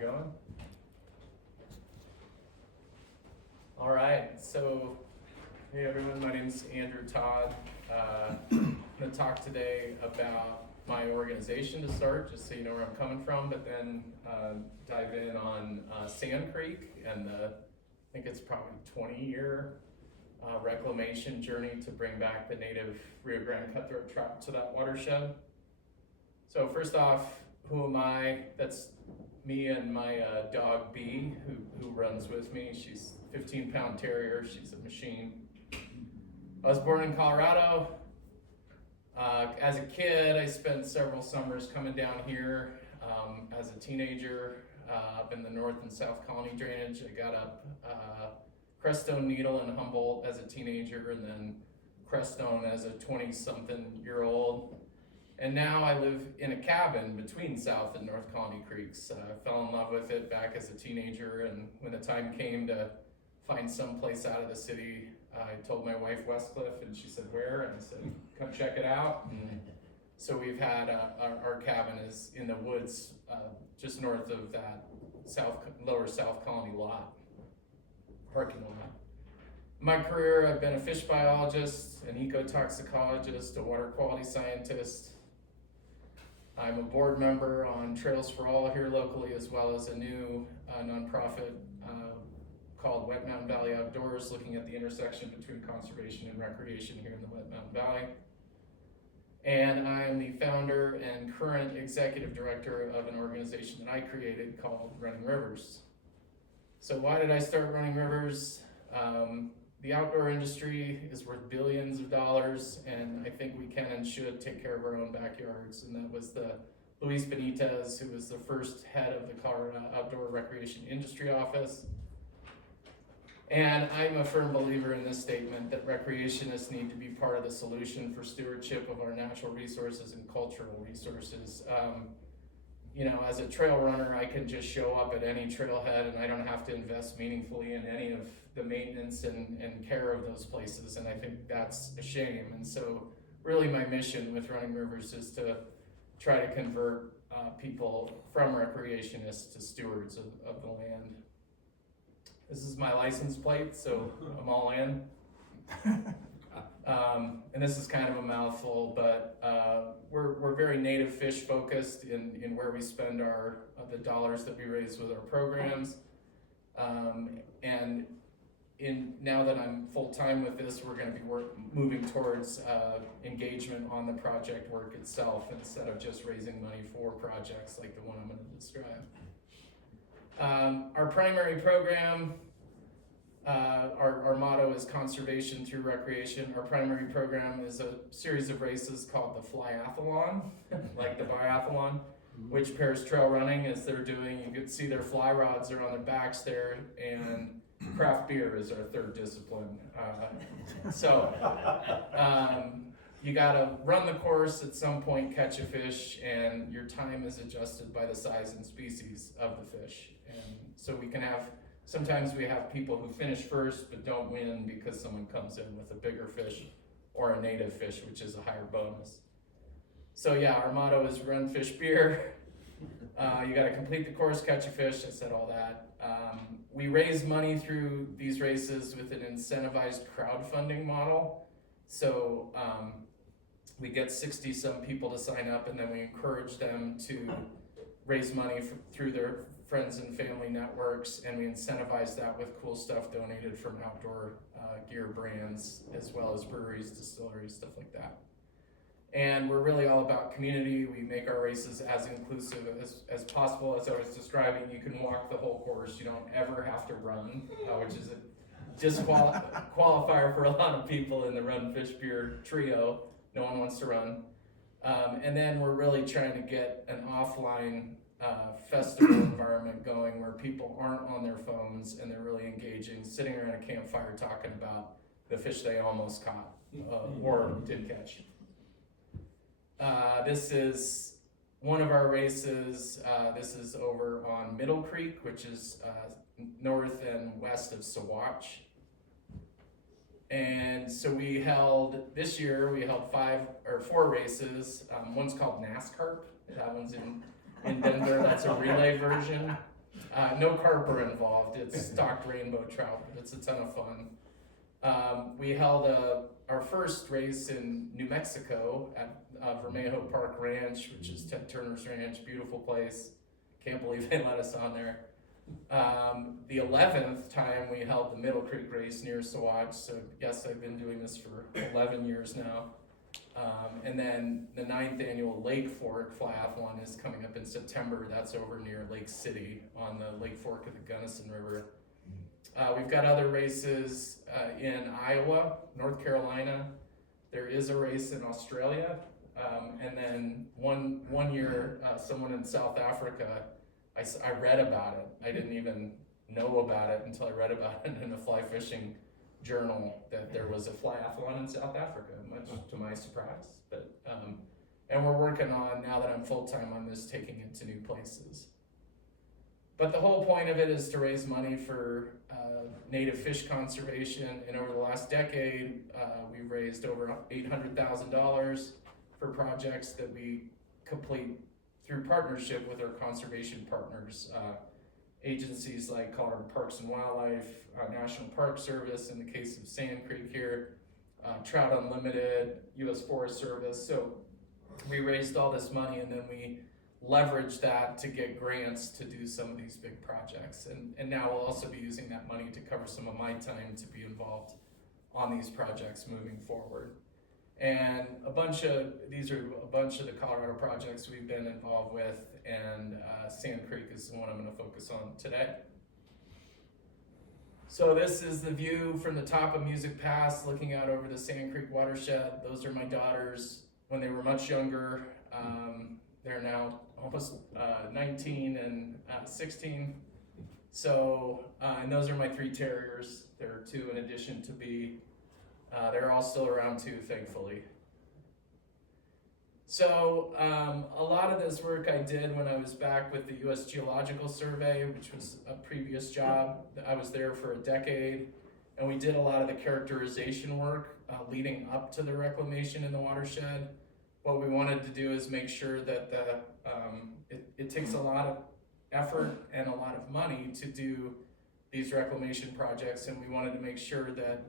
Going? All right, so hey everyone, my name's Andrew Todd. I'm going to talk today about my organization to start, just so you know where I'm coming from, but then dive in on Sand Creek and I think it's probably 20-year reclamation journey to bring back the native Rio Grande Cutthroat Trout to that watershed. So first off, who am I? That's me and my dog Bee, who runs with me. She's a 15-pound terrier. She's a machine. I was born in Colorado. As a kid, I spent several summers coming down here. As a teenager, up in the North and South Colony drainage, I got up Crestone, Needle, and Humboldt as a teenager, and then Crestone as a 20-something-year-old. And now I live in a cabin between South and North Colony Creeks. I fell in love with it back as a teenager, and when the time came to find some place out of the city, I told my wife Westcliff, and she said, where? And I said, come check it out. And so we've had, our cabin is in the woods just north of that lower South Colony parking lot. My career, I've been a fish biologist, an ecotoxicologist, a water quality scientist. I'm a board member on Trails for All here locally, as well as a new nonprofit called Wet Mountain Valley Outdoors, looking at the intersection between conservation and recreation here in the Wet Mountain Valley. And I'm the founder and current executive director of an organization that I created called Running Rivers. So why did I start Running Rivers? The outdoor industry is worth billions of dollars, and I think we can and should take care of our own backyards. And that was the Luis Benitez, who was the first head of the Colorado Outdoor Recreation Industry Office. And I'm a firm believer in this statement that recreationists need to be part of the solution for stewardship of our natural resources and cultural resources. You know, as a trail runner, I can just show up at any trailhead and I don't have to invest meaningfully in any of the maintenance and care of those places, and I think that's a shame. And so really my mission with Running Rivers is to try to convert people from recreationists to stewards of the land. This is my license plate, so I'm all in. And this is kind of a mouthful, but we're very native fish focused in where we spend the dollars that we raise with our programs. And now that I'm full-time with this, we're going to be moving towards engagement on the project work itself instead of just raising money for projects like the one I'm going to describe. Our primary program, our motto is conservation through recreation. Our primary program is a series of races called the Flyathlon, like the biathlon, which pairs trail running as they're doing. You can see their fly rods are on their backs there, and craft beer is our third discipline. You gotta run the course, at some point catch a fish, and your time is adjusted by the size and species of the fish. And so sometimes we have people who finish first but don't win because someone comes in with a bigger fish or a native fish, which is a higher bonus. So yeah, our motto is run, fish, beer. You gotta complete the course, catch a fish, I said all that. We raise money through these races with an incentivized crowdfunding model. So we get 60-some people to sign up, and then we encourage them to raise money through their friends and family networks, and we incentivize that with cool stuff donated from outdoor gear brands, as well as breweries, distilleries, stuff like that. And we're really all about community. We make our races as inclusive as possible. As I was describing, you can walk the whole course. You don't ever have to run, which is a disqualifier for a lot of people in the run, fish, beer trio. No one wants to run. And then we're really trying to get an offline festival environment going where people aren't on their phones and they're really engaging, sitting around a campfire talking about the fish they almost caught or did catch. This is one of our races. This is over on Middle Creek, which is north and west of Saguache. And so this year we held 4 races. One's called NASCAR. That one's in Denver. That's a relay version. No carp are involved. It's stocked rainbow trout, but it's a ton of fun. We held our first race in New Mexico at Vermejo Park Ranch, which is Ted Turner's ranch. Beautiful place. Can't believe they let us on there. The 11th time we held the Middle Creek race near Saguache. So yes, I've been doing this for 11 years now. And then the 9th annual Lake Fork Flyathlon is coming up in September. That's over near Lake City on the Lake Fork of the Gunnison River. We've got other races in Iowa, North Carolina. There is a race in Australia. And then one year, someone in South Africa, I read about it. I didn't even know about it until I read about it in a fly fishing journal that there was a flyathlon in South Africa, much to my surprise. But and we're working on, now that I'm full-time on this, taking it to new places. But the whole point of it is to raise money for native fish conservation, and over the last decade, we've raised over $800,000 for projects that we complete through partnership with our conservation partners. Agencies like Colorado Parks and Wildlife, National Park Service in the case of Sand Creek here, Trout Unlimited, U.S. Forest Service. So we raised all this money and then we leveraged that to get grants to do some of these big projects. And now we'll also be using that money to cover some of my time to be involved on these projects moving forward. And these are a bunch of the Colorado projects we've been involved with, and Sand Creek is the one I'm going to focus on today. So this is the view from the top of Music Pass, looking out over the Sand Creek watershed. Those are my daughters when they were much younger. They're now almost 19 and 16. So, and those are my 3 terriers. There are 2 in addition to B. They're all still around too, thankfully. So a lot of this work I did when I was back with the U.S. Geological Survey, which was a previous job. I was there for a decade, and we did a lot of the characterization work leading up to the reclamation in the watershed. What we wanted to do is make sure that it takes a lot of effort and a lot of money to do these reclamation projects, and we wanted to make sure that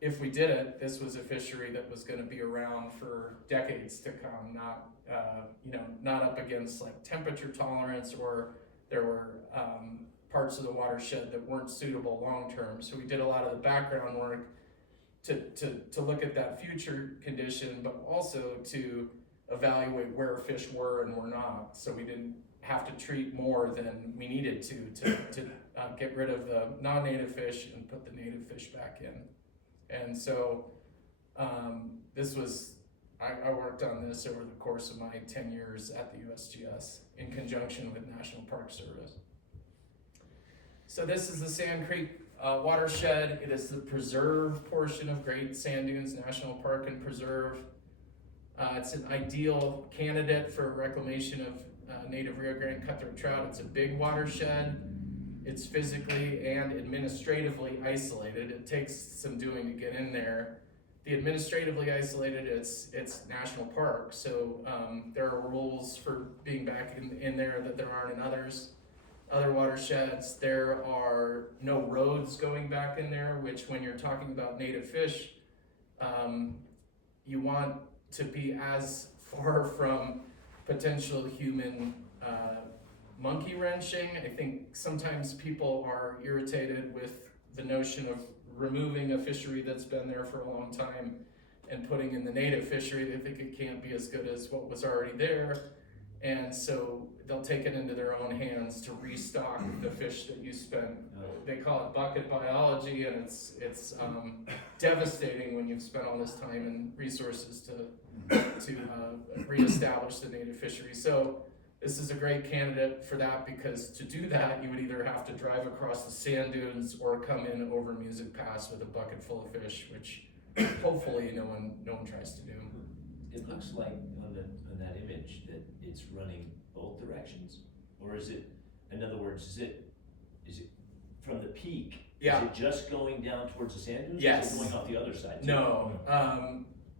if we did it, this was a fishery that was going to be around for decades to come, not up against like temperature tolerance, or there were parts of the watershed that weren't suitable long term. So we did a lot of the background work to look at that future condition, but also to evaluate where fish were and were not. So we didn't have to treat more than we needed to get rid of the non-native fish and put the native fish back in. And so I worked on this over the course of my 10 years at the USGS in conjunction with National Park Service. So this is the Sand Creek watershed. It is the preserve portion of Great Sand Dunes National Park and Preserve. It's an ideal candidate for reclamation of native Rio Grande Cutthroat trout. It's a big watershed. It's physically and administratively isolated. It takes some doing to get in there. The administratively isolated, it's national park, so there are rules for being back in there that there aren't in other watersheds. There are no roads going back in there, which when you're talking about native fish, you want to be as far from potential human monkey wrenching. I think sometimes people are irritated with the notion of removing a fishery that's been there for a long time and putting in the native fishery. They think it can't be as good as what was already there. And so they'll take it into their own hands to restock the fish that you spent. They call it bucket biology, and it's devastating when you've spent all this time and resources to reestablish the native fishery. So this is a great candidate for that, because to do that, you would either have to drive across the sand dunes or come in over Music Pass with a bucket full of fish, which hopefully no one tries to do. It looks like on that image that it's running both directions, or is it? In other words, is it from the peak? Yeah. Is it just going down towards the sand dunes? Yes. Or is it going off the other side too? No.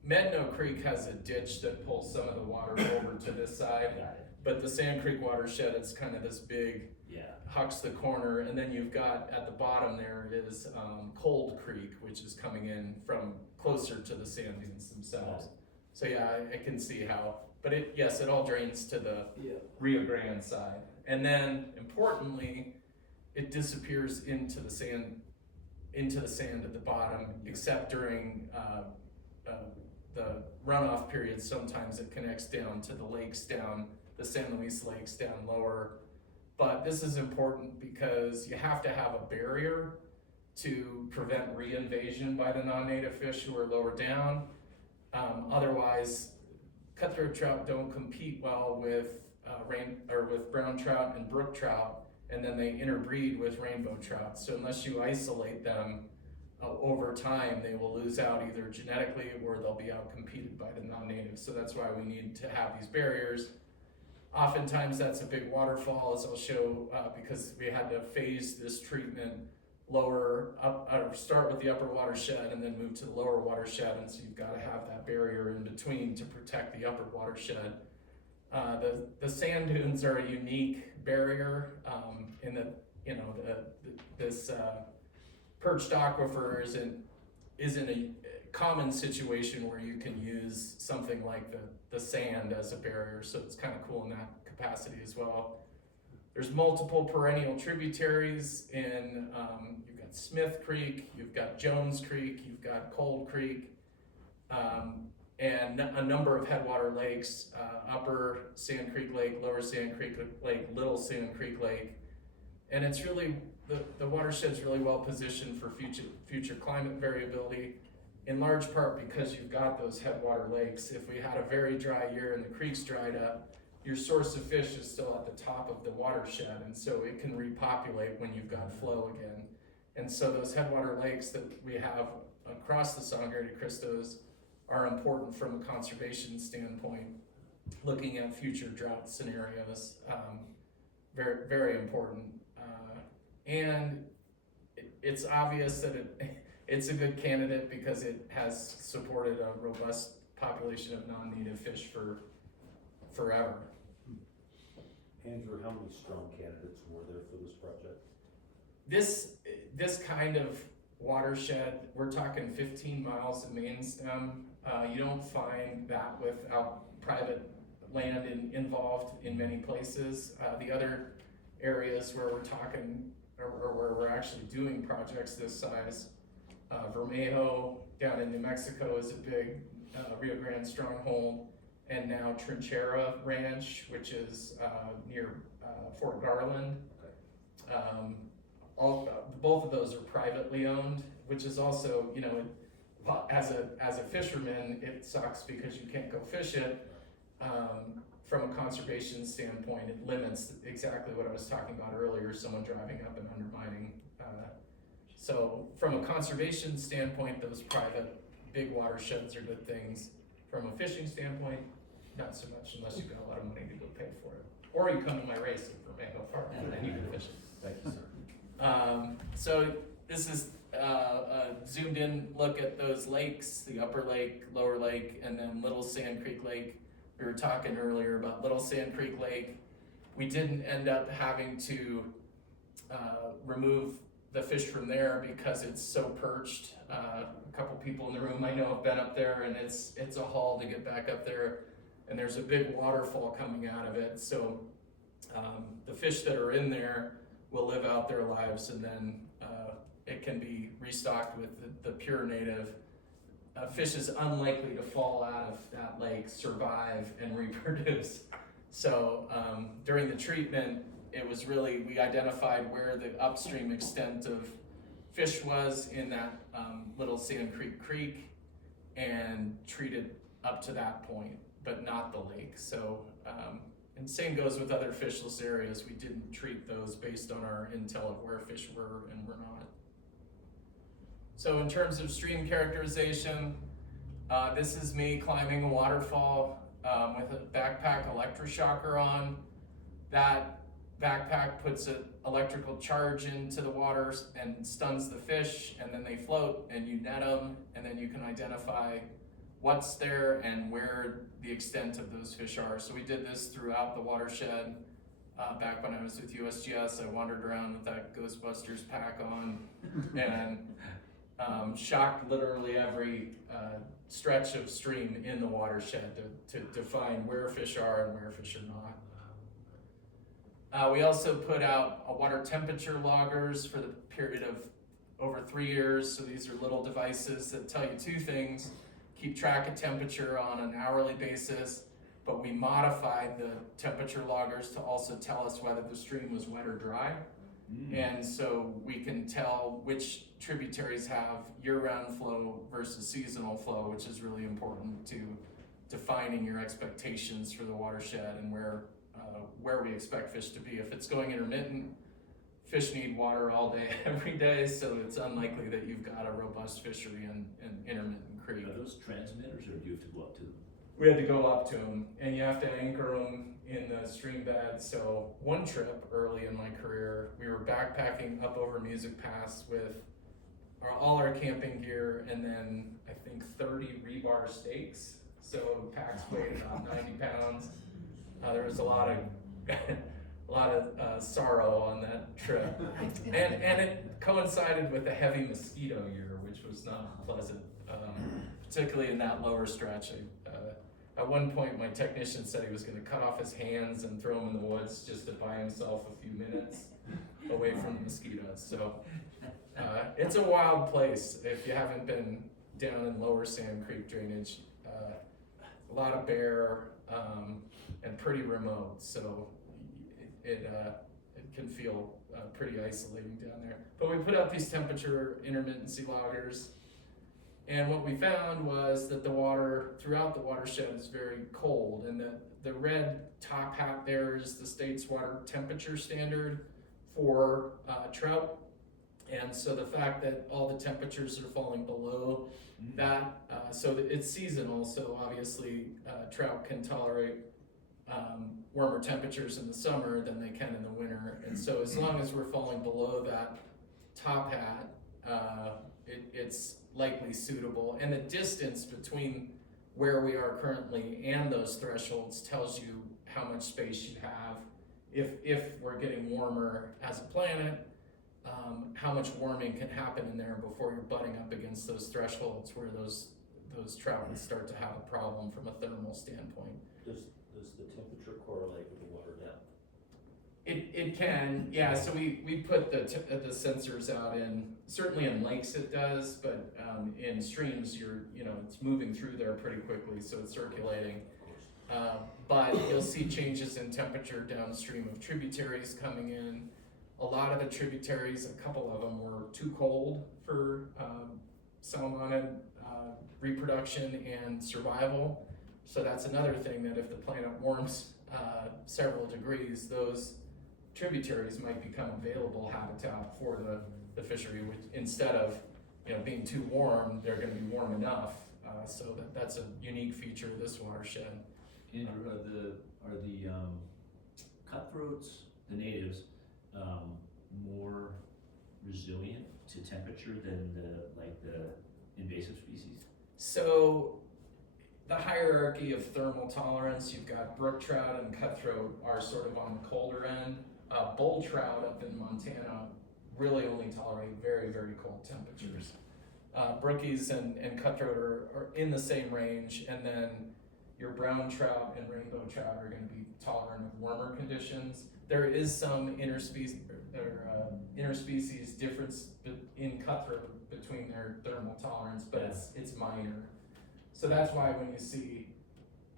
Medno Creek has a ditch that pulls some of the water over to this side. Got it. But the Sand Creek watershed, it's kind of this big, Yeah. hucks the corner, and then you've got at the bottom there is Cold Creek, which is coming in from closer to the sand dunes themselves. So yeah, I can see how, but yes, it all drains to the Rio Grande side. And then importantly, it disappears into the sand at the bottom, except during the runoff period. Sometimes it connects down to the lakes down, the San Luis lakes down lower. But this is important because you have to have a barrier to prevent reinvasion by the non-native fish who are lower down. Otherwise, cutthroat trout don't compete well with with brown trout and brook trout, and then they interbreed with rainbow trout. So unless you isolate them over time, they will lose out either genetically or they'll be outcompeted by the non-natives. So that's why we need to have these barriers. Oftentimes that's a big waterfall, as I'll show, because we had to phase this treatment lower up, start with the upper watershed and then move to the lower watershed, and so you've got to have that barrier in between to protect the upper watershed. The sand dunes are a unique barrier in that, you know, this perched aquifer isn't a common situation where you can use something like the sand as a barrier, so it's kind of cool in that capacity as well. There's multiple perennial tributaries in, you've got Smith Creek, you've got Jones Creek, you've got Cold Creek, and a number of headwater lakes, Upper Sand Creek Lake, Lower Sand Creek Lake, Little Sand Creek Lake. And it's really, the watershed's really well positioned for future climate variability, in large part because you've got those headwater lakes. If we had a very dry year and the creeks dried up, your source of fish is still at the top of the watershed, and so it can repopulate when you've got flow again. And so those headwater lakes that we have across the Sangre de Cristos are important from a conservation standpoint, looking at future drought scenarios, very, very important. And it's obvious that it's a good candidate because it has supported a robust population of non-native fish for forever. Andrew, how many strong candidates were there for this project? This kind of watershed, we're talking 15 miles of main stem. You don't find that without private land involved in many places. The other areas where we're talking, or where we're actually doing projects this size, Vermejo down in New Mexico is a big Rio Grande stronghold, and now Trinchera Ranch, which is near Fort Garland. Both of those are privately owned, which is also, you know, as a fisherman, it sucks because you can't go fish it. From a conservation standpoint, it limits exactly what I was talking about earlier, someone driving up and undermining. So from a conservation standpoint, those private big watersheds are good things. From a fishing standpoint, not so much unless you've got a lot of money to go pay for it. Or you come to my race at Vermejo Park and then you can fish it. Thank you, sir. So this is a zoomed in look at those lakes, the upper lake, lower lake, and then Little Sand Creek Lake. We were talking earlier about Little Sand Creek Lake. We didn't end up having to remove the fish from there because it's so perched. A couple people in the room I know have been up there, and it's a haul to get back up there, and there's a big waterfall coming out of it. So the fish that are in there will live out their lives, and then it can be restocked with the pure native. Fish is unlikely to fall out of that lake, survive, and reproduce. So during the treatment, it was really, we identified where the upstream extent of fish was in that Little Sand Creek and treated up to that point, but not the lake. So, and same goes with other fishless areas. We didn't treat those based on our intel of where fish were and were not. So in terms of stream characterization, this is me climbing a waterfall with a backpack electroshocker on. That backpack puts an electrical charge into the water and stuns the fish, and then they float and you net them, and then you can identify what's there and where the extent of those fish are. So we did this throughout the watershed. Back when I was with USGS, I wandered around with that Ghostbusters pack on and shocked literally every stretch of stream in the watershed to define where fish are and where fish are not. We also put out water temperature loggers for the period of over 3 years. So these are little devices that tell you two things: keep track of temperature on an hourly basis, but we modified the temperature loggers to also tell us whether the stream was wet or dry. And so we can tell which tributaries have year-round flow versus seasonal flow, which is really important to defining your expectations for the watershed and where we expect fish to be. If it's going intermittent, fish need water all day, every day, so it's unlikely that you've got a robust fishery in intermittent creek. Are those transmitters, or do you have to go up to them? We had to go up to them, and you have to anchor them in the stream bed. So one trip early in my career, we were backpacking up over Music Pass with all our camping gear, and then I think 30 rebar stakes. So packs weighed about 90 pounds. There was a lot of sorrow on that trip, and it coincided with a heavy mosquito year, which was not pleasant, particularly in that lower stretch. At one point, my technician said he was going to cut off his hands and throw them in the woods just to buy himself a few minutes away from the mosquitoes. So it's a wild place if you haven't been down in lower Sand Creek drainage. A lot of bear and pretty remote, so it can feel pretty isolating down there. But we put out these temperature intermittency loggers, and what we found was that the water throughout the watershed is very cold, and the red top hat there is the state's water temperature standard for trout. And so the fact that all the temperatures are falling below that, so that it's seasonal, so obviously trout can tolerate warmer temperatures in the summer than they can in the winter. And so as long as we're falling below that top hat, it's likely suitable. And the distance between where we are currently and those thresholds tells you how much space you have. If we're getting warmer as a planet, how much warming can happen in there before you're butting up against those thresholds where those trout would start to have a problem from a thermal standpoint. Does the temperature correlate with the water depth? It can, yeah. So we put the sensors out certainly in lakes it does, but in streams it's moving through there pretty quickly, so it's circulating. But you'll see changes in temperature downstream of tributaries coming in. A lot of the tributaries, a couple of them were too cold for salmonid reproduction and survival. So that's another thing, that if the planet warms several degrees, those tributaries might become available habitat for the fishery, which instead of being too warm, they're going to be warm enough. So that's a unique feature of this watershed. Andrew, are the cutthroats, the natives, more resilient to temperature than the invasive species? So the hierarchy of thermal tolerance, you've got brook trout and cutthroat are sort of on the colder end. Bull trout up in Montana really only tolerate very, very cold temperatures. Brookies and cutthroat are in the same range, and then your brown trout and rainbow trout are going to be tolerant of warmer conditions. There is some interspecies difference in cutthroat between their thermal tolerance, but it's minor. So that's why when you see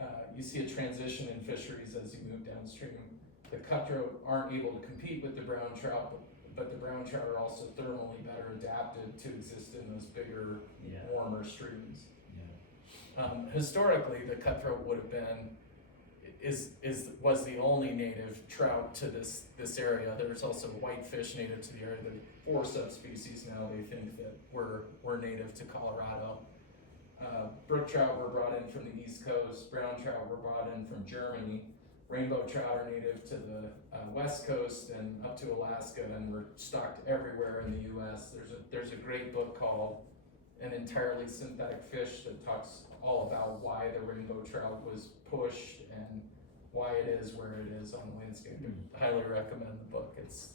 a transition in fisheries as you move downstream, the cutthroat aren't able to compete with the brown trout, but the brown trout are also thermally better adapted to exist in those bigger, warmer streams. Historically, the cutthroat would have been was the only native trout to this area. There's also whitefish native to the area. There are 4 subspecies now they think that were native to Colorado. Brook trout were brought in from the East Coast. Brown trout were brought in from Germany. Rainbow trout are native to the West Coast and up to Alaska, and were stocked everywhere in the U.S. There's a great book called an entirely synthetic fish that talks all about why the rainbow trout was pushed and why it is where it is on the landscape. I highly recommend the book. It's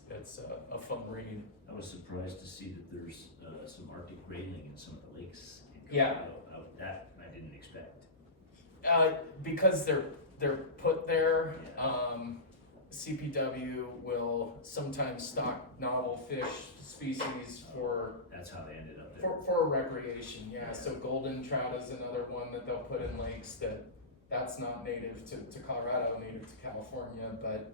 a fun read. I was surprised to see that there's some Arctic grayling in some of the lakes in Yeah. Colorado. That I didn't expect. Because they're put there, Yeah. CPW will sometimes stock novel fish species for That's how they ended up there. for recreation. Yeah, so golden trout is another one that they'll put in lakes that's not native to Colorado, native to California, but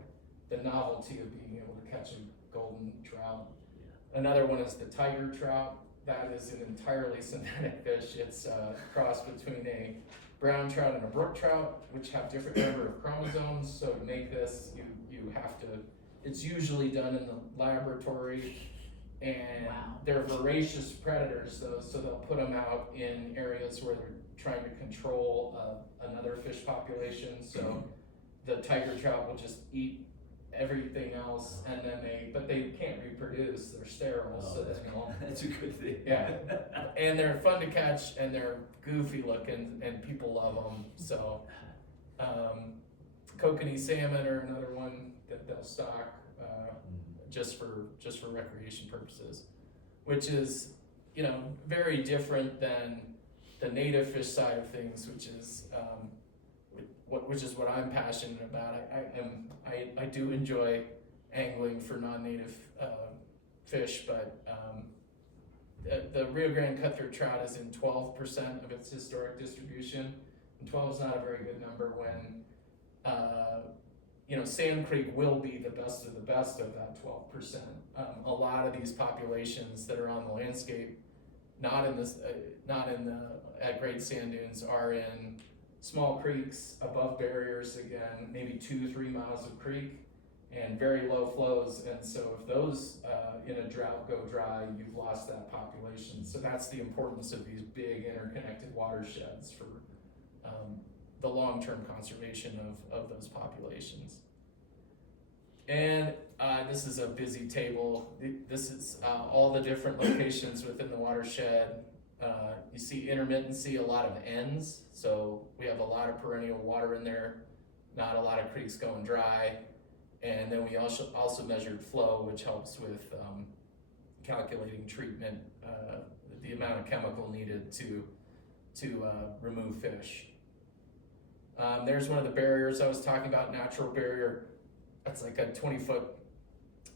the novelty of being able to catch a golden trout. Yeah. Another one is the tiger trout. That is an entirely synthetic fish. It's a cross between a brown trout and a brook trout, which have different number of chromosomes. So to make this, you have to, it's usually done in the laboratory, and Wow. they're voracious predators though, so they'll put them out in areas where they're trying to control another fish population. So the tiger trout will just eat everything else, and then but they can't reproduce, they're sterile, so then they'll, That's a good thing. yeah, and they're fun to catch, and they're goofy looking, and people love them. So, kokanee salmon are another one that they'll stock just for recreation purposes, which is, you know, very different than the native fish side of things, which is what I'm passionate about. I do enjoy angling for non-native fish, but the Rio Grande Cutthroat Trout is in 12% of its historic distribution, and 12 is not a very good number when Sand Creek will be the best of that 12%. A lot of these populations that are on the landscape, not in the at Great Sand Dunes, are in small creeks above barriers, again, maybe 2-3 miles of creek, and very low flows. And so if those in a drought go dry, you've lost that population. So that's the importance of these big interconnected watersheds for the long-term conservation of those populations. And this is a busy table. This is all the different locations within the watershed. You see intermittency, a lot of ends. So we have a lot of perennial water in there, not a lot of creeks going dry. And then we also measured flow, which helps with calculating treatment, the amount of chemical needed to remove fish. There's one of the barriers I was talking about, natural barrier. That's like a 20-foot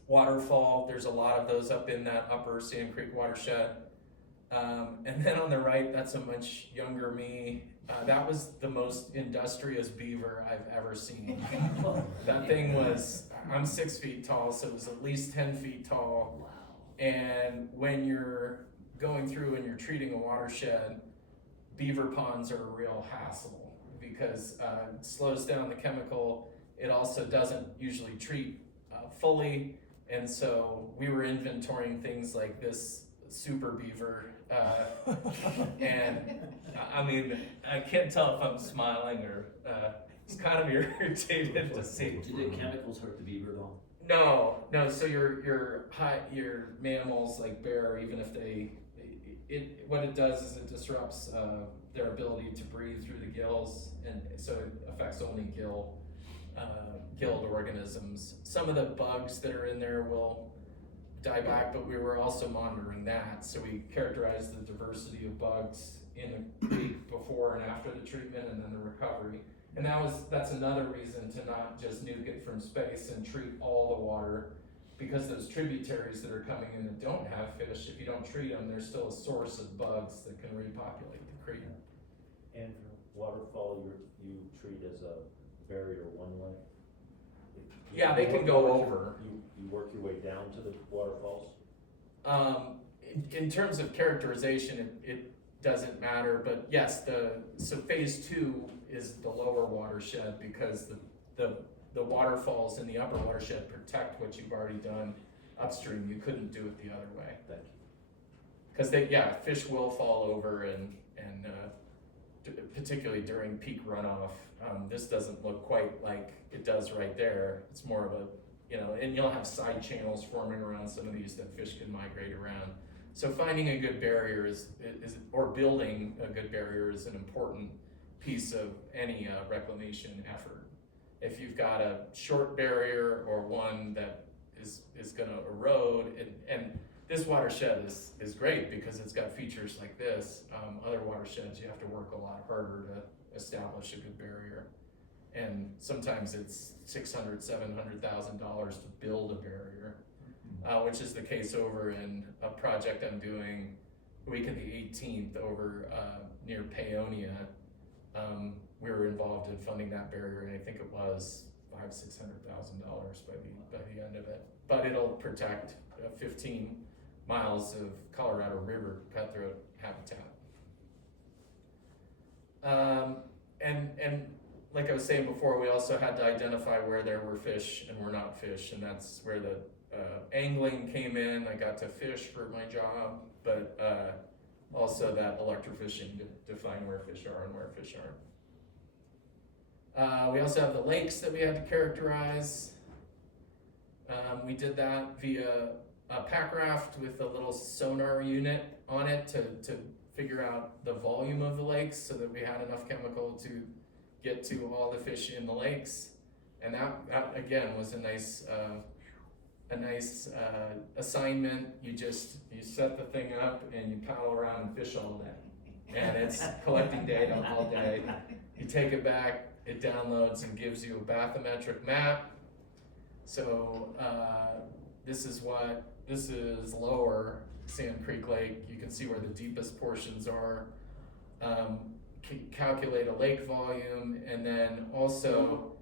waterfall. There's a lot of those up in that upper Sand Creek watershed. And then on the right, that's a much younger me. That was the most industrious beaver I've ever seen. That thing was, I'm 6 feet tall, so it was at least 10 feet tall. Wow. And when you're going through and you're treating a watershed, beaver ponds are a real hassle because it slows down the chemical. It also doesn't usually treat fully. And so we were inventorying things like this super beaver. And I mean, I can't tell if I'm smiling or it's kind of irritated to see. Did the chemicals hurt the beaver at all? No. So your mammals like bear, even if what it does is it disrupts their ability to breathe through the gills, and so it affects only gilled organisms. Some of the bugs that are in there will die back, but we were also monitoring that. So we characterized the diversity of bugs in the creek before and after the treatment, and then the recovery. And that's another reason to not just nuke it from space and treat all the water, because those tributaries that are coming in that don't have fish, if you don't treat them, there's still a source of bugs that can repopulate the creek. And waterfall, you treat as a barrier one way? Yeah, they can go over. You work your way down to the waterfalls? In terms of characterization, it doesn't matter, but yes, so phase 2 is the lower watershed, because the waterfalls in the upper watershed protect what you've already done upstream. You couldn't do it the other way. Thank you. Because fish will fall over, and particularly during peak runoff. This doesn't look quite like it does right there. It's more of a, and you'll have side channels forming around some of these that fish can migrate around. So finding a good barrier or building a good barrier is an important piece of any reclamation effort. If you've got a short barrier or one that is gonna erode, and this watershed is great because it's got features like this. Other watersheds, you have to work a lot harder to establish a good barrier. And sometimes it's $600,000, $700,000 to build a barrier, which is the case over in a project I'm doing week of the 18th over near Paonia. We were involved in funding that barrier, and I think it was $500,000-$600,000 by the end of it. But it'll protect 15 miles of Colorado River cutthroat habitat. And like I was saying before, we also had to identify where there were fish and were not fish, and that's where the angling came in. I got to fish for my job, but also that electrofishing to define where fish are and where fish aren't. We also have the lakes that we had to characterize. We did that via a pack raft with a little sonar unit on it to figure out the volume of the lakes so that we had enough chemical to get to all the fish in the lakes. And that again was a nice assignment. You set the thing up and you paddle around and fish all day. And it's collecting data all day. You take it back, it downloads and gives you a bathymetric map. So this is Lower Sand Creek Lake. You can see where the deepest portions are. Calculate a lake volume, and then also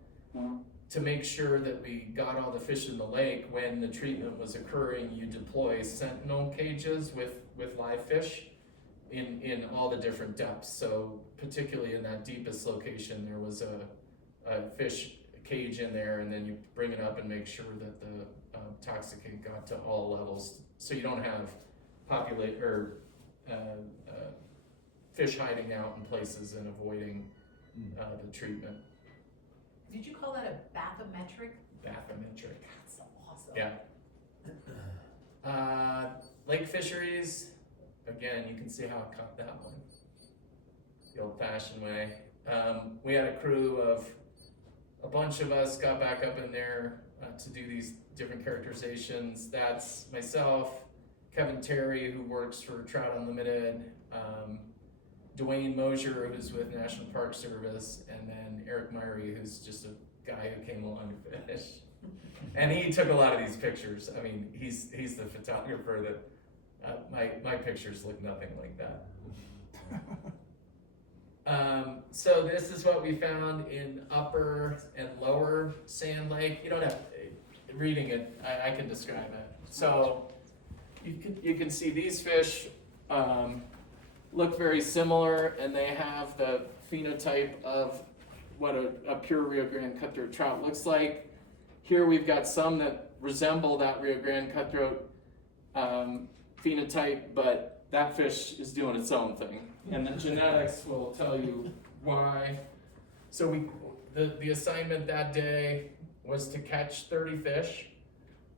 to make sure that we got all the fish in the lake when the treatment was occurring, you deploy sentinel cages with live fish in all the different depths. So particularly in that deepest location, there was a fish cage in there, and then you bring it up and make sure that the toxicant got to all levels, so you don't have fish hiding out in places and avoiding the treatment. Did you call that a bathymetric? Bathymetric. That's awesome. Yeah. Lake fisheries, again, you can see how I cut that one the old-fashioned way. We had a crew of a bunch of us got back up in there to do these different characterizations. That's myself, Kevin Terry, who works for Trout Unlimited, Dwayne Mosier, who's with National Park Service, and then Eric Myrie, who's just a guy who came along to fish. And he took a lot of these pictures. I mean, he's the photographer that my pictures look nothing like that. So this is what we found in Upper and Lower Sand Lake. You don't have reading it. I can describe it. So you can see these fish look very similar, and they have the phenotype of what a pure Rio Grande Cutthroat trout looks like. Here we've got some that resemble that Rio Grande Cutthroat phenotype, but that fish is doing its own thing. And the genetics will tell you why. So the assignment that day was to catch 30 fish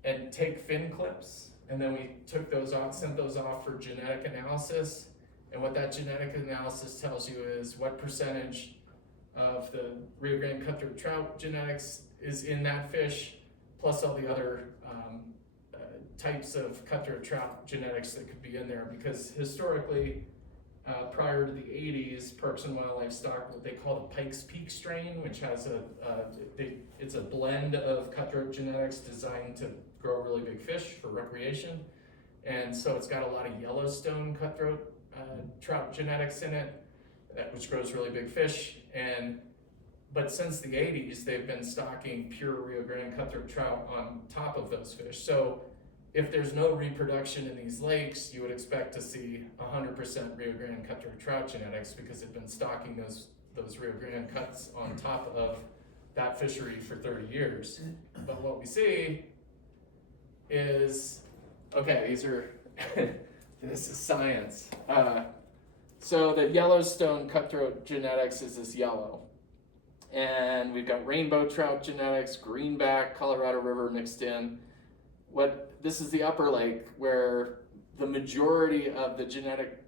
and take fin clips, and then we took those off, sent those off for genetic analysis. And what that genetic analysis tells you is what percentage of the Rio Grande Cutthroat trout genetics is in that fish, plus all the other types of cutthroat trout genetics that could be in there. Because historically, prior to the 80s, Parks and Wildlife stocked what they call the Pikes Peak strain, which has it's a blend of cutthroat genetics designed to grow really big fish for recreation. And so it's got a lot of Yellowstone cutthroat trout genetics in it, which grows really big fish. But since the 80s, they've been stocking pure Rio Grande Cutthroat trout on top of those fish. So if there's no reproduction in these lakes, you would expect to see 100% Rio Grande Cutthroat trout genetics because they've been stocking those Rio Grande cuts on top of that fishery for 30 years. But what we see is, okay, these are, this is science. So the Yellowstone cutthroat genetics is this yellow. And we've got rainbow trout genetics, greenback, Colorado River mixed in. This is the upper lake where the majority of the genetic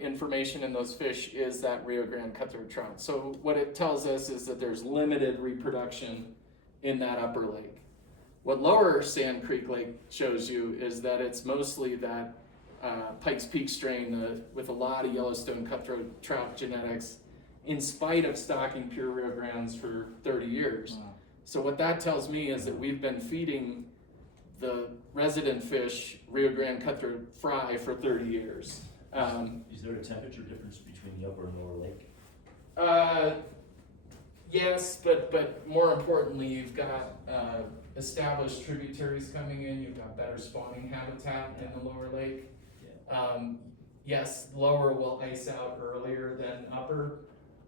information in those fish is that Rio Grande Cutthroat Trout. So what it tells us is that there's limited reproduction in that upper lake. What Lower Sand Creek Lake shows you is that it's mostly that Pikes Peak strain with a lot of Yellowstone cutthroat trout genetics, in spite of stocking pure Rio Grandes for 30 years. Wow. So what that tells me is that we've been feeding the resident fish Rio Grande Cutthroat fry for 30 years. Is there a temperature difference between the upper and lower lake? Yes, but more importantly, you've got established tributaries coming in, you've got better spawning habitat in the lower lake. Yes, lower will ice out earlier than upper,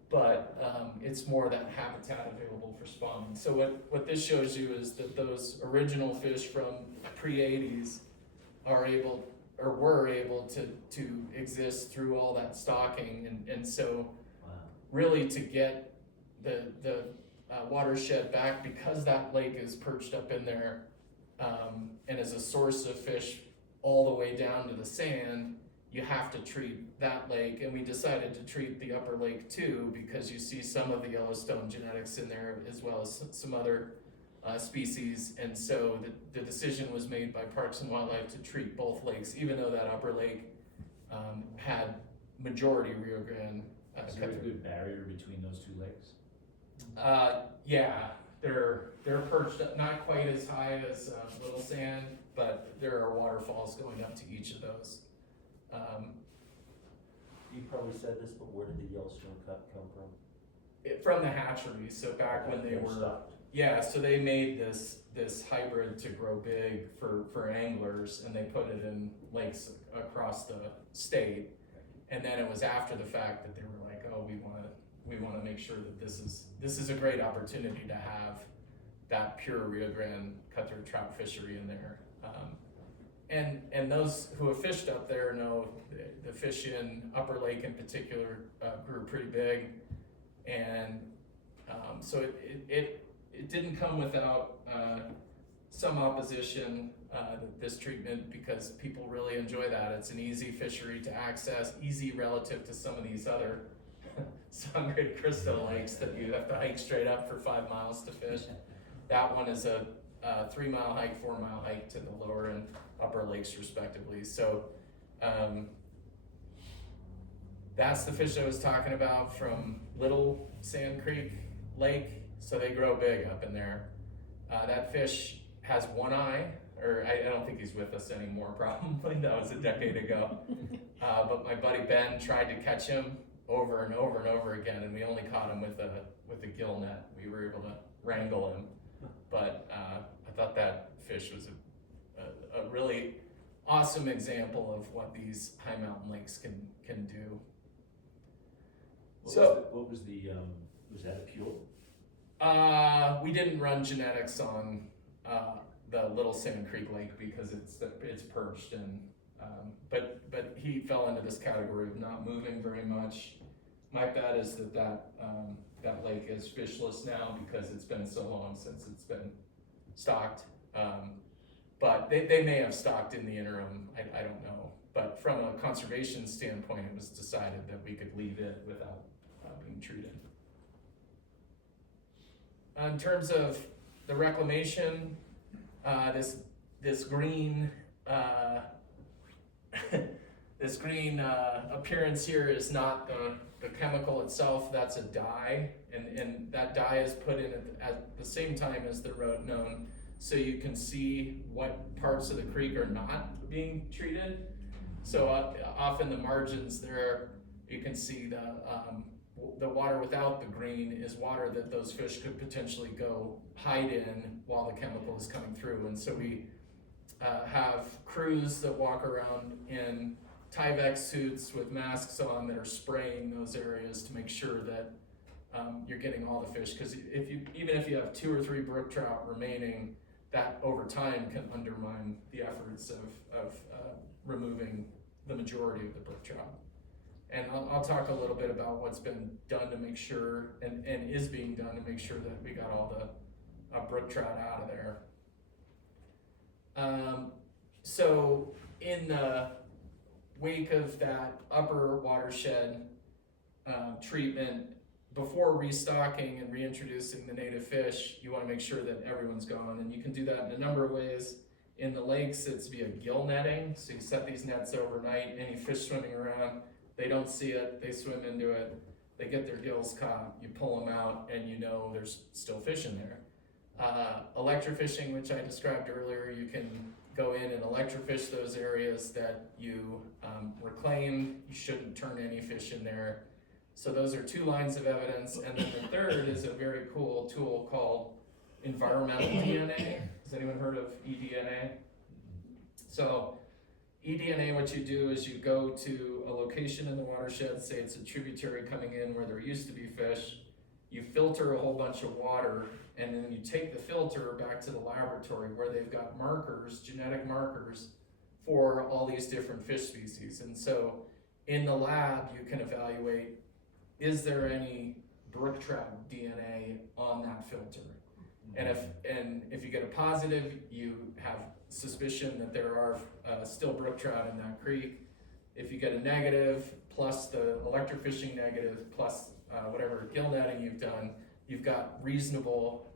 but it's more that habitat available for spawning. So what this shows you is that those original fish from pre-80s were able to exist through all that stocking, and so Wow. really to get the watershed back, because that lake is perched up in there and is a source of fish all the way down to the sand, you have to treat that lake. And we decided to treat the upper lake too, because you see some of the Yellowstone genetics in there as well as some other species. And so the decision was made by Parks and Wildlife to treat both lakes, even though that upper lake had majority Rio Grande. Is there a good barrier between those two lakes? Yeah, they're perched up, not quite as high as Little Sand, but there are waterfalls going up to each of those. You probably said this, but where did the Yellowstone cut come from? From the hatchery, so back when they were, stocked. yeah, so they made this hybrid to grow big for anglers, and they put it in lakes across the state. And then it was after the fact that they were like, oh, we want to make sure that this is a great opportunity to have that pure Rio Grande Cutthroat trout fishery in there. And those who have fished up there know the fish in Upper Lake in particular grew pretty big, and so it didn't come without some opposition, this treatment, because people really enjoy that. It's an easy fishery to access, easy relative to some of these other Sangre de Cristo lakes that you have to hike straight up for 5 miles to fish. That one is a 3-mile hike, 4-mile hike to the lower and upper lakes respectively. So that's the fish I was talking about from Little Sand Creek Lake. So they grow big up in there. That fish has one eye, or I don't think he's with us anymore probably, that was a decade ago. But my buddy Ben tried to catch him over and over and over again, and we only caught him with a gill net. We were able to wrangle him. But I thought that fish was a really awesome example of what these high mountain lakes can do. Was that a pure? We didn't run genetics on the Little Sand Creek Lake because it's perched, and but he fell into this category of not moving very much. My bet is that lake is fishless now because it's been so long since it's been stocked. But they may have stocked in the interim, I don't know. But from a conservation standpoint, it was decided that we could leave it without being treated. In terms of the reclamation, this green this green appearance here is not the chemical itself. That's a dye, and that dye is put in at the same time as the rotenone, so you can see what parts of the creek are not being treated. So off in the margins there, you can see the water without the green is water that those fish could potentially go hide in while the chemical is coming through. And so we have crews that walk around in Tyvek suits with masks on that are spraying those areas to make sure that you're getting all the fish. Because even if you have 2 or 3 brook trout remaining, that over time can undermine the efforts of removing the majority of the brook trout. And I'll talk a little bit about what's been done to make sure, and is being done to make sure that we got all the brook trout out of there. So in wake of that upper watershed treatment, before restocking and reintroducing the native fish, you want to make sure that everyone's gone, and you can do that in a number of ways. In the lakes, it's via gill netting, so you set these nets overnight. Any fish swimming around, they don't see it, they swim into it, they get their gills caught, you pull them out, and you know there's still fish in there. Electrofishing, which I described earlier, you can go in and electrofish those areas that you reclaim. You shouldn't turn any fish in there. So those are two lines of evidence, and then the third is a very cool tool called environmental DNA. Has anyone heard of eDNA? So eDNA, what you do is you go to a location in the watershed, say it's a tributary coming in where there used to be fish, you filter a whole bunch of water, and then you take the filter back to the laboratory where they've got markers, genetic markers, for all these different fish species. And so in the lab, you can evaluate, is there any brook trout DNA on that filter? And if you get a positive, you have suspicion that there are still brook trout in that creek. If you get a negative, plus the electrofishing negative, plus whatever gill netting you've done, you've got reasonable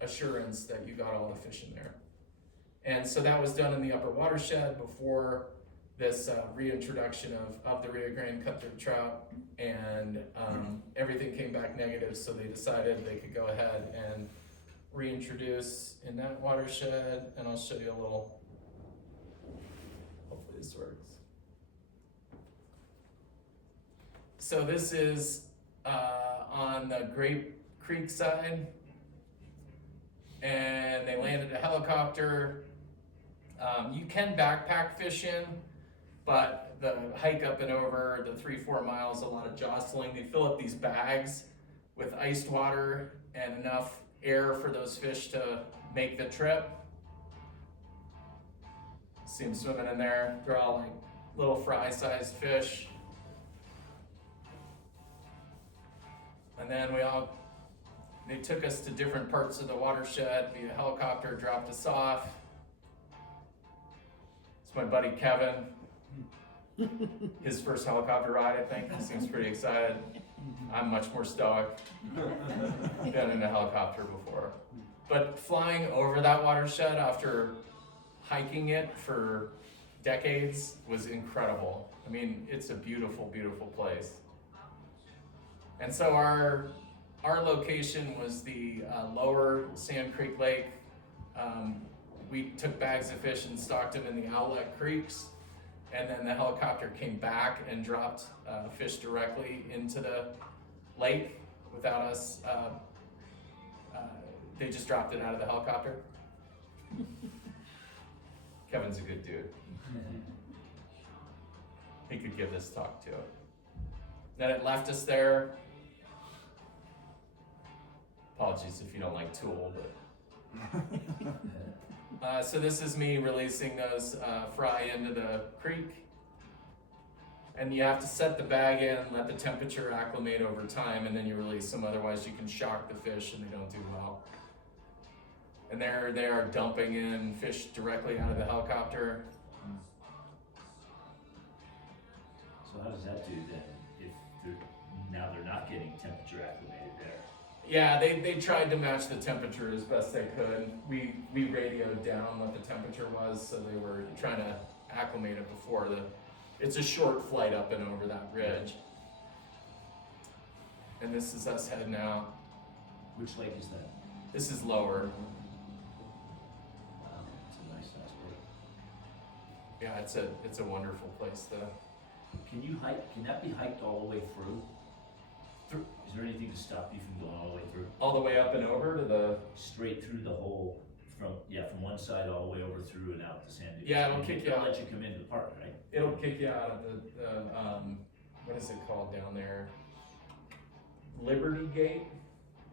assurance that you got all the fish in there. And so that was done in the upper watershed before this reintroduction of the Rio Grande Cutthroat Trout, and everything came back negative, so they decided they could go ahead and reintroduce in that watershed, and I'll show you a little, hopefully this works. So this is on the Grape Creek side, and they landed a helicopter. You can backpack fish in, but the hike up and over the 3-4 miles, a lot of jostling. They fill up these bags with iced water and enough air for those fish to make the trip. See them swimming in there. They're all like little fry-sized fish. And then they took us to different parts of the watershed via helicopter, dropped us off. It's my buddy Kevin. His first helicopter ride, I think. He seems pretty excited. I'm much more stoic. Been in a helicopter before. But flying over that watershed after hiking it for decades was incredible. I mean, it's a beautiful, beautiful place. And so our location was the lower Sand Creek Lake. We took bags of fish and stocked them in the outlet creeks. And then the helicopter came back and dropped fish directly into the lake without us. They just dropped it out of the helicopter. Kevin's a good dude. He could give this talk to it. Then it left us there. Apologies if you don't like Tool, but. So this is me releasing those fry into the creek. And you have to set the bag in, let the temperature acclimate over time, and then you release them. Otherwise you can shock the fish and they don't do well. And they are dumping in fish directly out of the helicopter. So how does that do then, if they're not getting temperature acclimated there? Yeah, they tried to match the temperature as best they could. We radioed down what the temperature was, so they were trying to acclimate it before it's a short flight up and over that ridge. And this is us heading out. Which lake is that? This is lower. Wow, it's a nice size lake. Yeah, it's a wonderful place though. Can that be hiked all the way through? Is there anything to stop you from going all the way through? All the way up and over to the... Straight through the whole, from one side all the way over through and out to San Diego. Yeah, it'll kick you out. They'll let you come into the park, right? It'll kick you out of the what is it called down there? Liberty Gate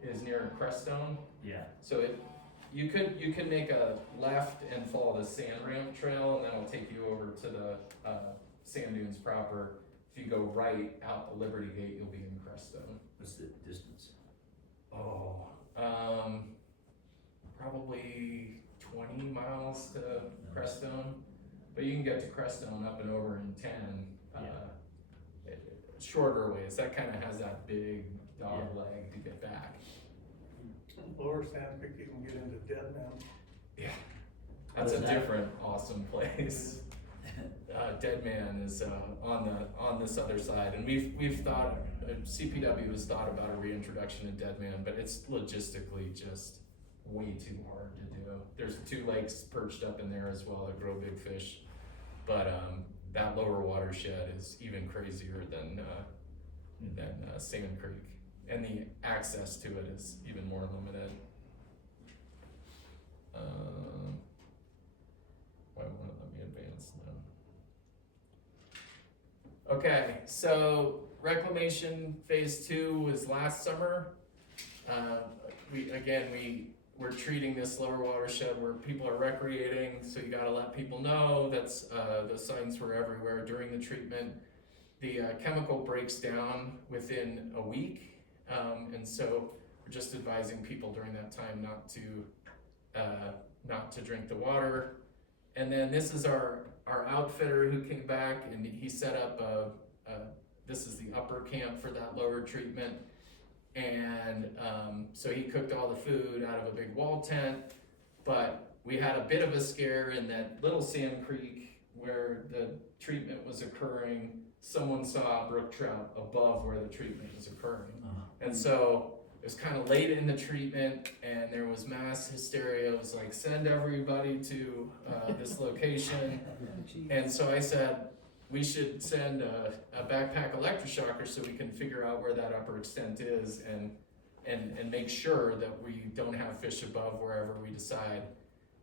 is near Crestone. Yeah. So you can make a left and follow the sand ramp trail, and that'll take you over to the sand dunes proper. If you go right out the Liberty Gate, you'll be in Crestone. What's the distance? Oh, probably 20 miles to Crestone. but you can get to Crestone up and over in 10, shorter ways. That kind of has that big dog leg to get back. Lower Sandpit, you can get into Dead Man. Yeah, that's a Where's that? different awesome place. Dead Man is on this other side, and we've thought, CPW has thought about a reintroduction of Dead Man, but it's logistically just way too hard to do. There's 2 lakes perched up in there as well that grow big fish, but that lower watershed is even crazier than Sand Creek, and the access to it is even more limited. Why won't it let me advance now? Okay, so reclamation phase 2 was last summer. We're treating this lower watershed where people are recreating, so you gotta let people know. That's the signs were everywhere during the treatment. The chemical breaks down within a week, and so we're just advising people during that time not to drink the water. And then this is our outfitter who came back, and he set up this is the upper camp for that lower treatment. And so he cooked all the food out of a big wall tent, but we had a bit of a scare in that little Sand Creek where the treatment was occurring. Someone saw a brook trout above where the treatment was occurring. And so it was kind of late in the treatment, and there was mass hysteria. It was like, send everybody to this location. And so I said, we should send a backpack electroshocker so we can figure out where that upper extent is and make sure that we don't have fish above wherever we decide.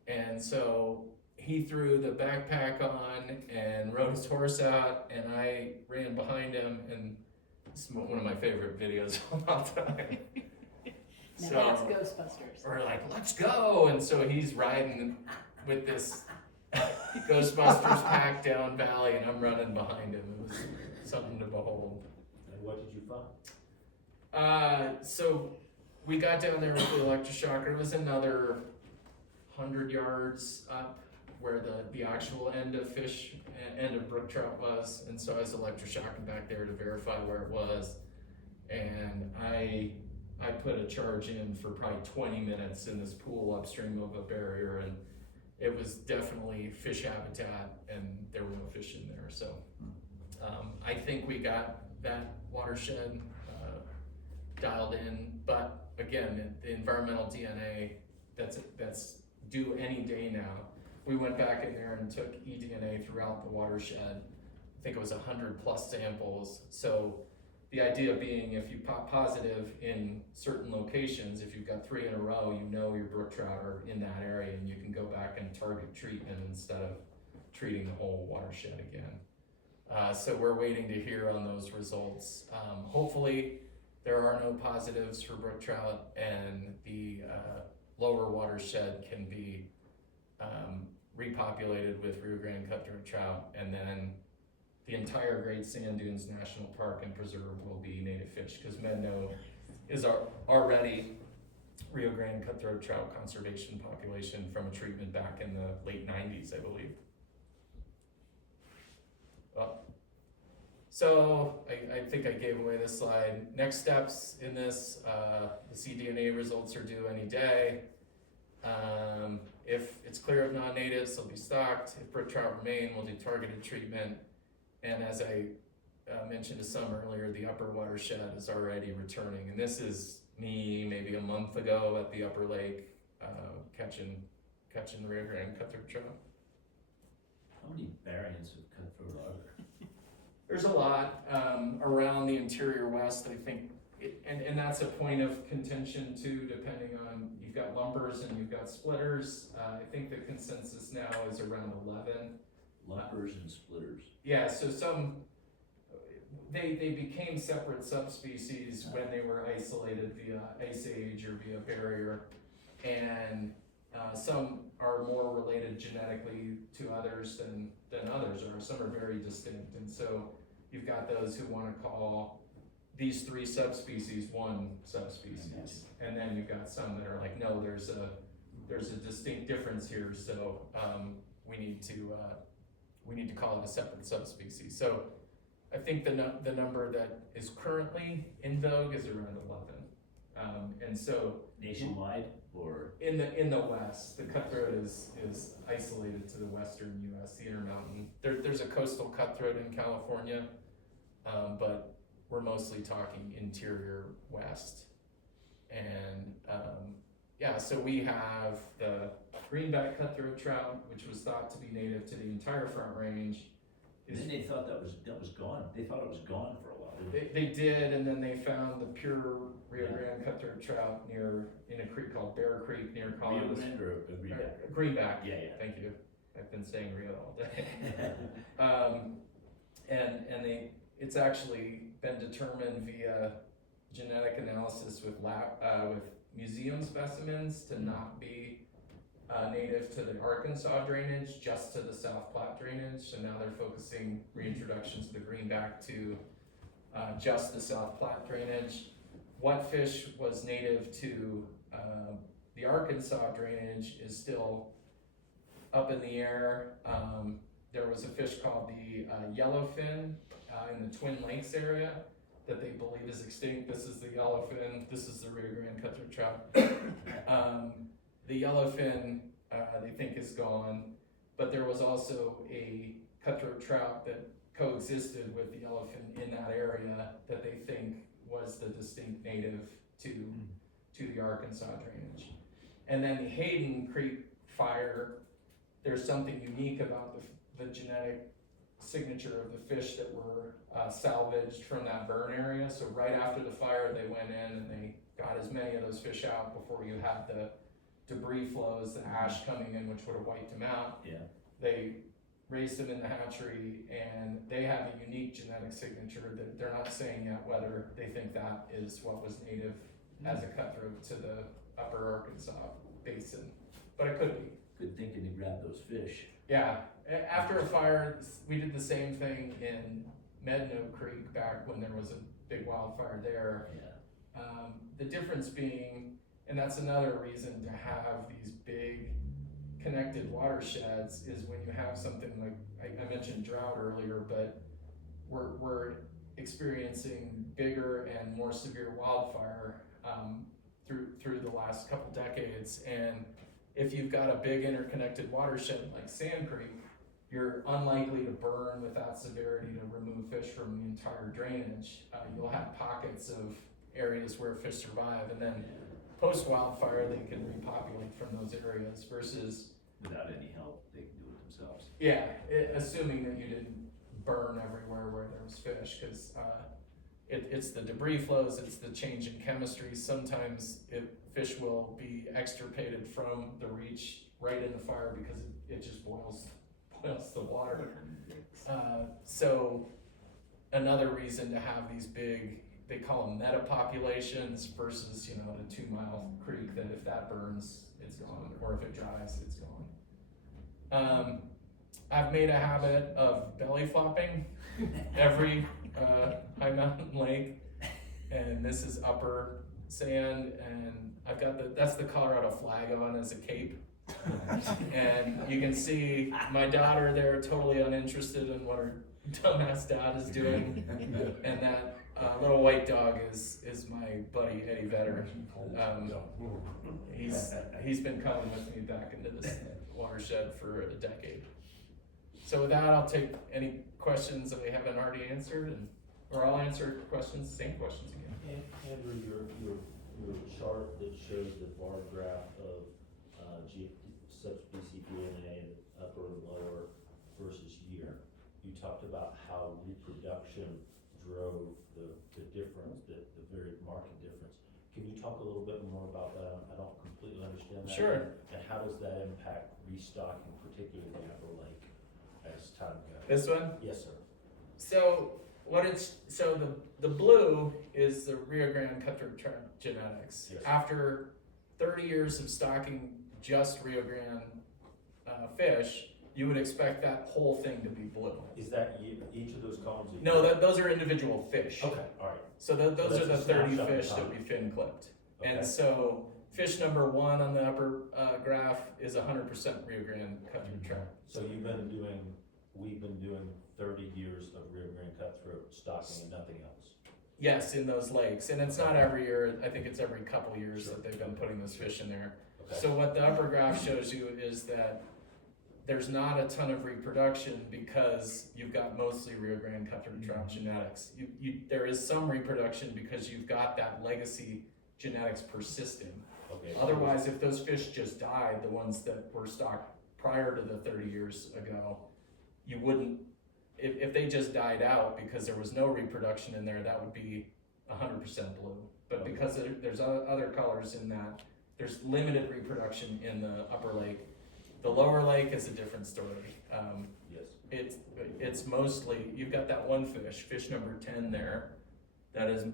And so he threw the backpack on and rode his horse out, and I ran behind him, and it's one of my favorite videos of all time. Now So that's Ghostbusters. we're like, let's go, and so he's riding with this Ghostbusters pack down valley, and I'm running behind him. It was something to behold. And what did you find? So we got down there with the electroshocker. It was another 100 yards up where the actual end of brook trout was, and so I was electroshocking back there to verify where it was, and I put a charge in for probably 20 minutes in this pool upstream of a barrier, and it was definitely fish habitat, and there were no fish in there. So I think we got that watershed dialed in, but again, the environmental DNA that's due any day now. We went back in there and took eDNA throughout the watershed. I think it was 100+ samples. So the idea being, if you pop positive in certain locations, if you've got 3 in a row, you know your brook trout are in that area, and you can go back and target treatment instead of treating the whole watershed again. So we're waiting to hear on those results. Hopefully there are no positives for brook trout, and the lower watershed can be repopulated with Rio Grande Cutthroat trout, and then the entire Great Sand Dunes National Park and Preserve will be native fish, because Medno is already Rio Grande Cutthroat Trout conservation population from a treatment back in the late 90s, I believe. Well, so I think I gave away this slide. Next steps in this, the cDNA results are due any day. If it's clear of non-natives, they'll be stocked. If brook trout remain, we'll do targeted treatment. And as I mentioned to some earlier, the upper watershed is already returning. And this is me maybe a month ago at the upper lake catching Rio Grande Cutthroat trout. How many variants of cutthroat are there? There's a lot around the interior west, I think, and that's a point of contention too, depending on, you've got lumpers and you've got splitters. I think the consensus now is around 11. Lumpers and splitters. Yeah, so they became separate subspecies when they were isolated via ice age or via barrier, and some are more related genetically to others than others are. Some are very distinct, and so you've got those who want to call these 3 subspecies one subspecies, and then you've got some that are like, no, there's a distinct difference here, so we need to we need to call it a separate subspecies. So I think the number that is currently in vogue is around 11. And so Nationwide or? in the west, the cutthroat is isolated to the western U.S., the Intermountain. There's a coastal cutthroat in California, but we're mostly talking interior west. And yeah, so we have the greenback cutthroat trout, which was thought to be native to the entire Front Range. And then they thought that was gone. They thought it was gone for a while. They did, and then they found the pure Rio Grande Cutthroat Trout in a creek called Bear Creek near Rio Colorado. Grande or Greenback? Greenback. Yeah. Thank you. I've been saying Rio all day. And it's actually been determined via genetic analysis with museum specimens to not be native to the Arkansas drainage, just to the South Platte drainage. So now they're focusing reintroductions of the greenback to just the South Platte drainage. What fish was native to the Arkansas drainage is still up in the air. There was a fish called the yellowfin in the Twin Lakes area that they believe is extinct. This is the yellowfin, this is the Rio Grande Cutthroat Trout. The yellowfin they think is gone, but there was also a cutthroat trout that coexisted with the yellowfin in that area that they think was the distinct native to the Arkansas drainage. And then the Hayden Creek fire, there's something unique about the genetic signature of the fish that were salvaged from that burn area. So right after the fire, they went in and they got as many of those fish out before you had the debris flows, the ash coming in, which would have wiped them out. Yeah. They raised them in the hatchery, and they have a unique genetic signature that they're not saying yet whether they think that is what was native as a cutthroat to the upper Arkansas basin, but it could be. Good thinking to grab those fish. Yeah, after a fire, we did the same thing in Medno Creek back when there was a big wildfire there. Yeah. The difference being, and that's another reason to have these big connected watersheds, is when you have something like, I mentioned drought earlier, but we're experiencing bigger and more severe wildfire through the last couple decades. And if you've got a big interconnected watershed like Sand Creek, you're unlikely to burn with that severity to remove fish from the entire drainage. You'll have pockets of areas where fish survive, and then post-wildfire they can repopulate from those areas versus Without any help, they can do it themselves. yeah, assuming that you didn't burn everywhere where there was fish, because it's the debris flows, it's the change in chemistry. Sometimes fish will be extirpated from the reach right in the fire because it just boils the water. So another reason to have these big, they call them meta populations versus, the 2 Mile Creek, that if that burns, it's gone, or if it dries, it's gone. I've made a habit of belly flopping every high mountain lake, and this is upper sand, and I've got that's the Colorado flag on as a cape. And you can see my daughter there totally uninterested in what her dumbass dad is doing, and that little white dog is my buddy Eddie Vedder. He's been coming with me back into this watershed for a decade. So with that, I'll take any questions that we haven't already answered, or I'll answer questions, same questions again. Andrew, your chart that shows the bar graph of subspecies DNA upper and lower versus year, you talked about how reproduction drove the difference, the very marked difference. Can you talk a little bit more about that? I don't completely understand that. Sure. And how does that impact restocking, particularly the upper lake, as time goes? This one? Yes, sir. So the blue is the Rio Grande Cutthroat Trout genetics. Yes. After 30 years of stocking just Rio Grande fish, you would expect that whole thing to be blue. Is that each of those columns? No, those are individual fish. Okay, all right. So those are the that's a 30 snapshot fish of that time. we fin clipped. Okay. And so fish number 1 on the upper graph is 100% Rio Grande Cutthroat Trout. So you've been doing we've been doing 30 years of Rio Grande Cutthroat stocking and nothing else. Yes, in those lakes, and it's not every year, I think it's every couple years that they've been putting those fish in there. Okay. So what the upper graph shows you is that there's not a ton of reproduction because you've got mostly Rio Grande Cutthroat Trout genetics. There is some reproduction because you've got that legacy genetics persisting. Okay. Otherwise, if those fish just died, the ones that were stocked prior to the 30 years ago, you wouldn't, if they just died out because there was no reproduction in there, that would be 100% blue. But because there's other colors in that, there's limited reproduction in the upper lake. The lower lake is a different story. Yes. It's mostly, you've got that one fish number 10 there, that is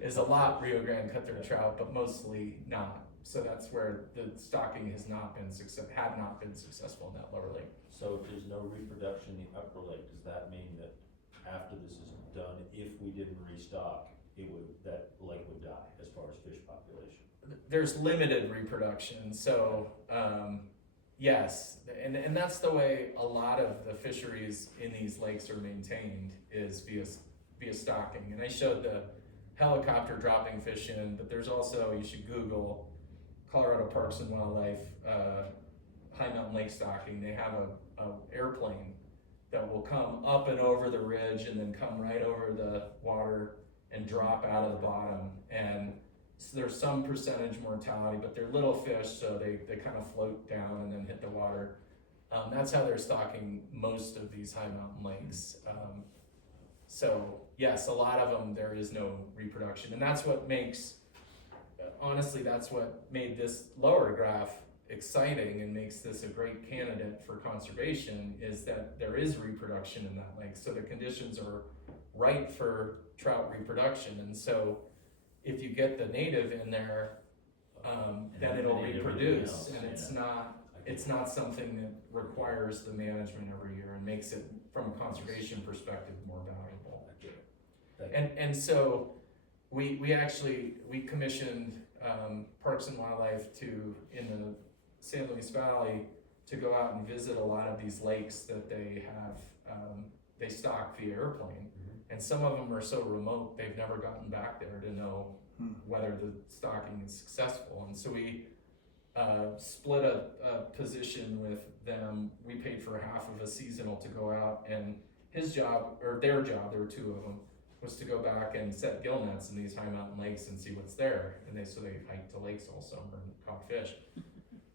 is a lot Rio Grande Cutthroat Trout, but mostly not. So that's where the stocking had not been successful in that lower lake. So if there's no reproduction in the upper lake, does that mean that after this is done, if we didn't restock, that lake would die as far as fish population? There's limited reproduction, so yes, and that's the way a lot of the fisheries in these lakes are maintained, is via stocking. And I showed the helicopter dropping fish in, but there's also, you should Google Colorado Parks and Wildlife high mountain lake stocking. They have a airplane that will come up and over the ridge and then come right over the water and drop out of the bottom. And so there's some percentage mortality, but they're little fish, so they kind of float down and then hit the water. That's how they're stocking most of these high mountain lakes. So yes, a lot of them, there is no reproduction. And that's what makes, honestly, that's what made this lower graph exciting and makes this a great candidate for conservation, is that there is reproduction in that lake. So the conditions are right for trout reproduction. And so if you get the native in there, then it'll reproduce, and it's not something that requires the management every year and makes it, from a conservation perspective, more valuable. I get it. Thank you. And so we commissioned Parks and Wildlife in the San Luis Valley to go out and visit a lot of these lakes that they have, they stock via airplane. And some of them are so remote, they've never gotten back there to know whether the stocking is successful. And so we split a position with them. We paid for half of a seasonal to go out, and his job, or their job, there were two of them, was to go back and set gill nets in these high mountain lakes and see what's there. And they hiked to lakes all summer and caught fish.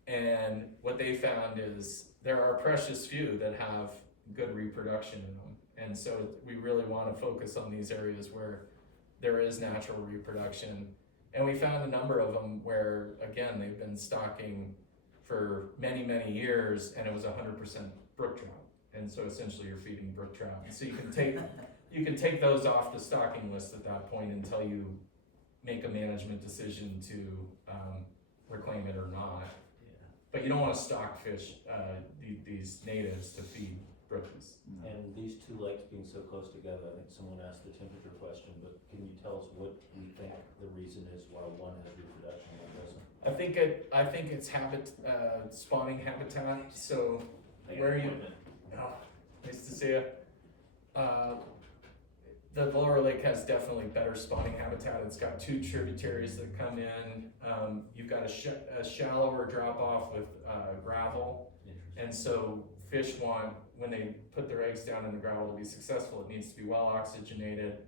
And what they found is there are precious few that have good reproduction in them. And so we really want to focus on these areas where there is natural reproduction. And we found a number of them where, again, they've been stocking for many, many years, and it was 100% brook trout. And so essentially you're feeding brook trout. And so you can take those off the stocking list at that point until you make a management decision to reclaim it or not. But you don't want to stock fish, these natives, to feed brookies. And these two lakes being so close together, I think someone asked the temperature question, but can you tell us what we think the reason is why one has reproduction and one doesn't? I think it's spawning habitat. So where are you? Oh, nice to see you. The lower lake has definitely better spawning habitat. It's got two tributaries that come in. You've got a shallower drop off with gravel, and so fish want, when they put their eggs down in the gravel to be successful, it needs to be well oxygenated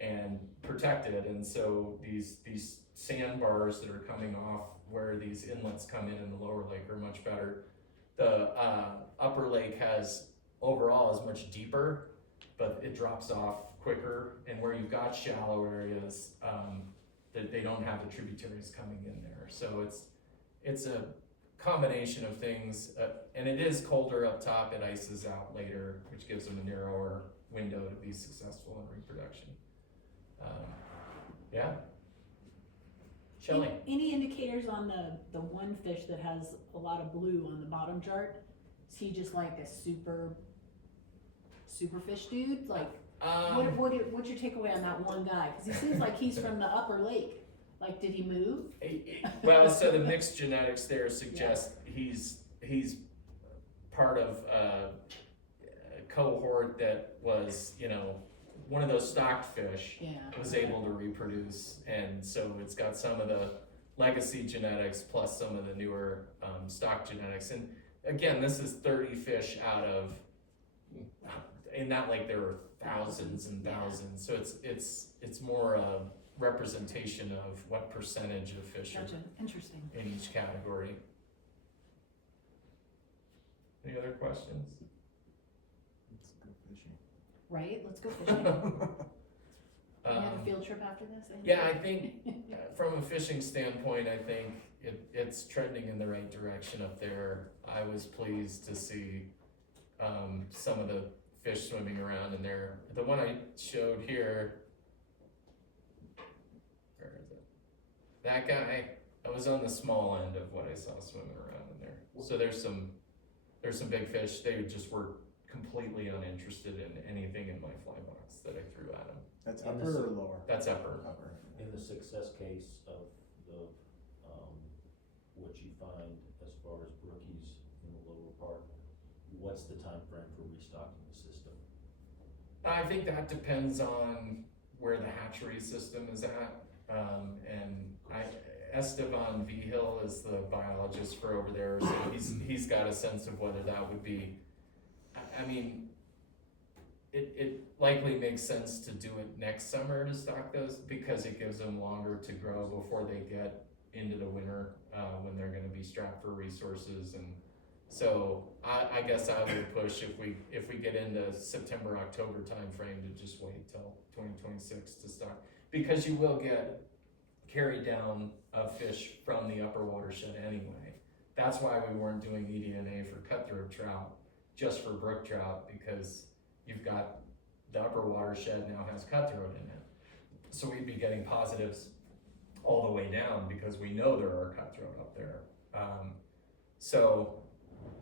and protected. And so these sandbars that are coming off where these inlets come in the lower lake are much better. The upper lake overall is much deeper, but it drops off quicker. And where you've got shallow areas, that they don't have the tributaries coming in there. So it's a combination of things, and it is colder up top. It ices out later, which gives them a narrower window to be successful in reproduction. Yeah. Shelley. Any indicators on the one fish that has a lot of blue on the bottom chart? Is he just like a super fish dude? Like, what's your takeaway on that one guy? Because he seems like he's from the upper lake. Like, did he move? Well, so the mixed genetics there suggest he's part of cohort that was, you know, one of those stocked fish Yeah. was able to reproduce, and so it's got some of the legacy genetics plus some of the newer stock genetics. And again, this is 30 fish out of, and not like there are thousands and thousands. So it's more a representation of what percentage of fish Gotcha, are interesting. in each category. Any other questions? Let's go fishing. Right, let's go fishing. We have a field trip after this? Andy? Yeah, I think from a fishing standpoint, I think it's trending in the right direction up there. I was pleased to see some of the fish swimming around in there. The one I showed here, where is it? That guy, I was on the small end of what I saw swimming around in there. So there's some big fish. They just were completely uninterested in anything in my fly box that I threw at them. That's In upper the or s- lower? That's upper. Upper. In the success case of the, what you find as far as brookies in the lower part, what's the time frame for restocking the system? I think that depends on where the hatchery system is at. Esteban Vigil is the biologist for over there, so he's got a sense of whether that would be, I mean, it likely makes sense to do it next summer to stock those, because it gives them longer to grow before they get into the winter, when they're gonna be strapped for resources. And so I guess I would push if we get into September, October timeframe to just wait till 2026 to stock, because you will get carry down of fish from the upper watershed anyway. That's why we weren't doing eDNA for cutthroat trout, just for brook trout, because you've got the upper watershed now has cutthroat in it. So we'd be getting positives all the way down because we know there are cutthroat up there. So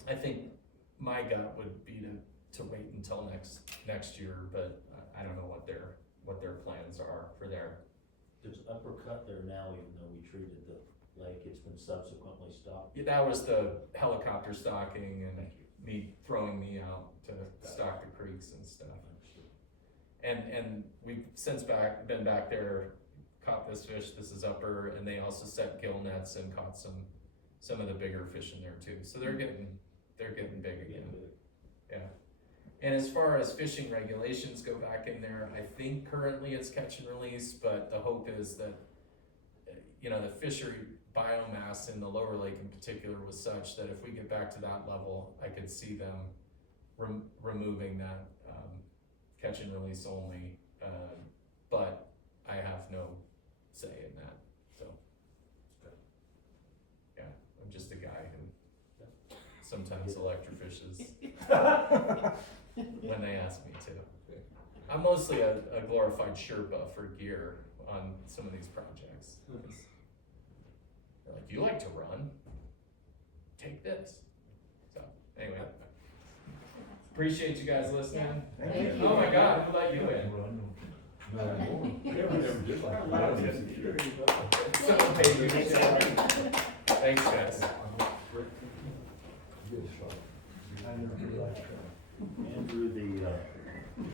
I think my gut would be to wait until next year, but I don't know what their plans are for there. There's uppercut there now, even though we treated the lake, it's been subsequently stopped. Yeah, that was the helicopter stocking and throwing me out to stock the creeks and stuff. Understood. And we've since been back there, caught this fish. This is upper, and they also set gill nets and caught some of the bigger fish in there too. So they're getting big again. Yeah. And as far as fishing regulations go back in there, I think currently it's catch and release, but the hope is that, you know, the fishery biomass in the lower lake in particular was such that if we get back to that level, I could see them removing that catch and release only, but I have no say in that, so. Yeah, I'm just a guy who sometimes electrofishes when they ask me to. I'm mostly a glorified Sherpa for gear on some of these projects. They're like, you like to run? Take this. So, anyway. Appreciate you guys listening. Thank you. Oh my God, who let you in? Someone paid you. Thanks, guys.